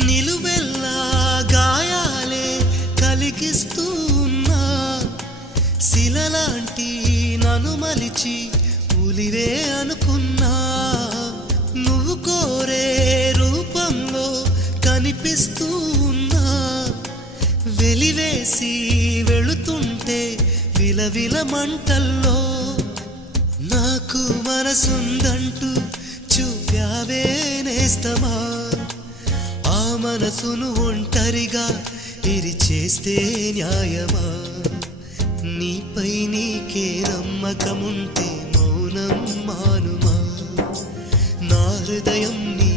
నిలువెల్లా గాయాలే కలిగిస్తూ ఉన్నా శిలలాంటి నన్ను మలిచి ఉలివే అనుకున్నా నువ్వు కోరే రూపంలో కనిపిస్తూ ఉన్నా వెలివేసి వెళుతుంటే విలవిల మంటల్లో నాకు మనసుందంటూ చూపావే నేస్తమా ఆ మనసును ఒంటరిగా ఇరిచేస్తే న్యాయమా నీపై నీకే నమ్మకముంటే మౌనం మానుమా నా హృదయం నీ